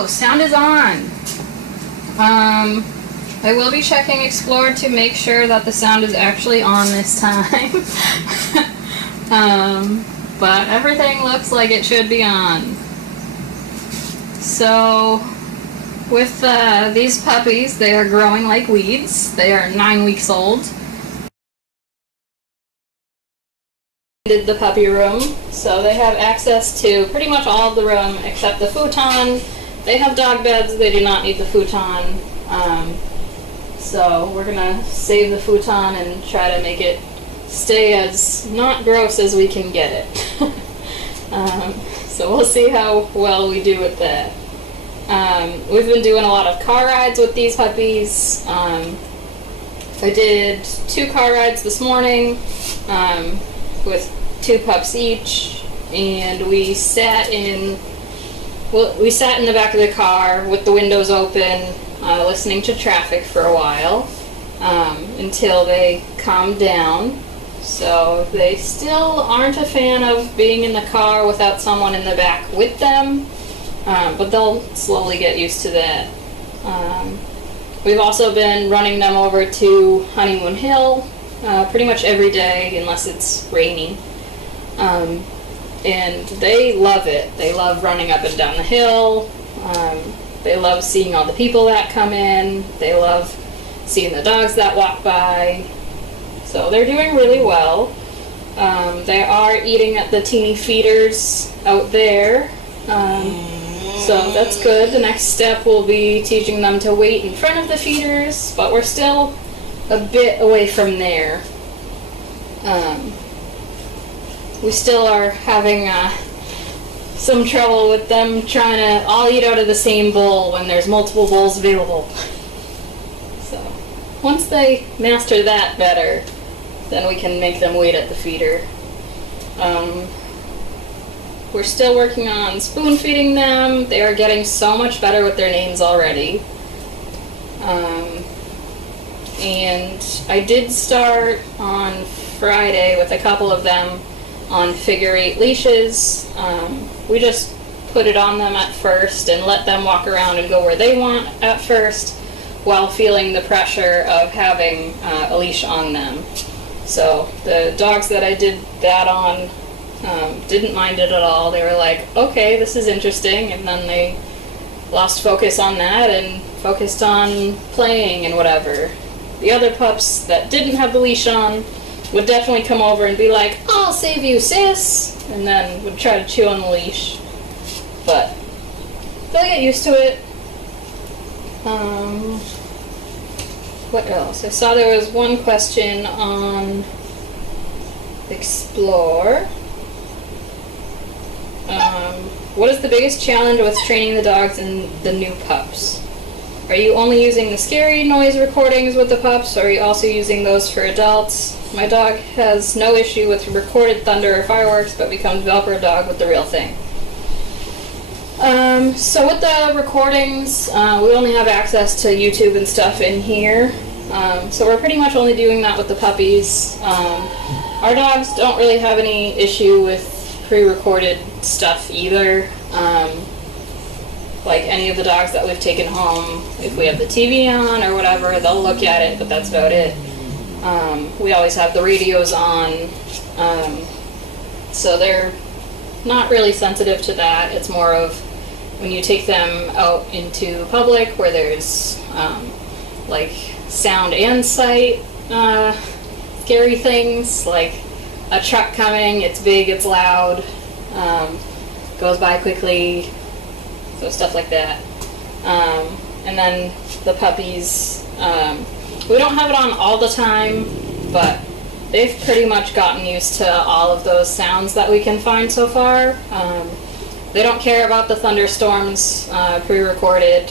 go. Sound is on. I will be checking Explore to make sure that the sound is actually on this time. But everything looks like it should be on. So, with these puppies, they are growing like weeds. They are 9 weeks old. Did the puppy room, so they have access to pretty much all of the room except the futon. They have dog beds, they do not need the futon. So we're gonna save the futon and try to make it stay as not gross as we can get it. So we'll see how well we do with that. We've been doing a lot of car rides with these puppies. I did 2 car rides this morning with 2 pups each, and we sat in the back of the car with the windows open, listening to traffic for a while until they calmed down. So they still aren't a fan of being in the car without someone in the back with them, but they'll slowly get used to that. We've also been running them over to Honeymoon Hill pretty much every day unless it's raining. And they love it. They love running up and down the hill. They love seeing all the people that come in. They love seeing the dogs that walk by. So they're doing really well. They are eating at the teeny feeders out there. So that's good. The next step will be teaching them to wait in front of the feeders, but we're still a bit away from there. We still are having some trouble with them trying to all eat out of the same bowl when there's multiple bowls available. So once they master that better, then we can make them wait at the feeder. We're still working on spoon feeding them. They are getting so much better with their names already. And I did start on Friday with a couple of them on figure-8 leashes. We just put it on them at first and let them walk around and go where they want at first while feeling the pressure of having a leash on them. So the dogs that I did that on didn't mind it at all. They were like, okay, this is interesting, and then they lost focus on that and focused on playing and whatever. The other pups that didn't have the leash on would definitely come over and be like, I'll save you, sis, and then would try to chew on the leash. But they'll get used to it. What else? I saw there was one question on Explore. What is the biggest challenge with training the dogs and the new pups? Are you only using the scary noise recordings with the pups, or are you also using those for adults? My dog has no issue with recorded thunder or fireworks, but becomes Velcro dog with the real thing. So with the recordings, we only have access to YouTube and stuff in here. So we're pretty much only doing that with the puppies. Our dogs don't really have any issue with pre-recorded stuff either. Like any of the dogs that we've taken home, if we have the TV on or whatever, they'll look at it, but that's about it. We always have the radios on, so they're not really sensitive to that. It's more of when you take them out into public where there's like sound and sight scary things, like a truck coming, it's big, it's loud, goes by quickly, so stuff like that. And then the puppies, we don't have it on all the time, but they've pretty much gotten used to all of those sounds that we can find so far. They don't care about the thunderstorms pre-recorded.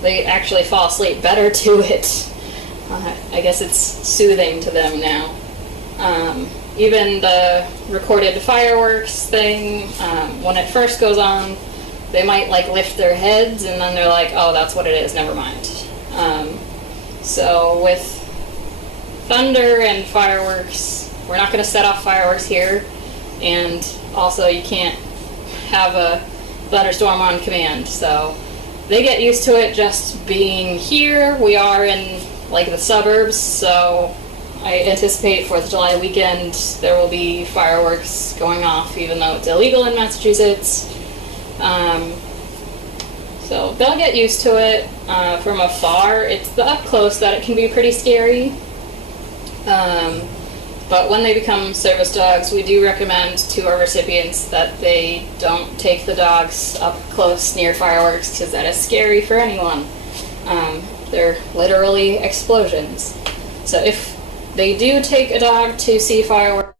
They actually fall asleep better to it. I guess it's soothing to them now. Even the recorded fireworks thing, when it first goes on, they might like lift their heads and then they're like, oh, that's what it is, never mind. So with thunder and fireworks, we're not going to set off fireworks here, and also you can't have a thunderstorm on command. So they get used to it just being here. We are in like the suburbs, so I anticipate 4th of July weekend there will be fireworks going off, even though it's illegal in Massachusetts. So they'll get used to it. From afar, it's the up close that it can be pretty scary. But when they become service dogs, we do recommend to our recipients that they don't take the dogs up close near fireworks, because that is scary for anyone. They're literally explosions. So if they do take a dog to see fireworks,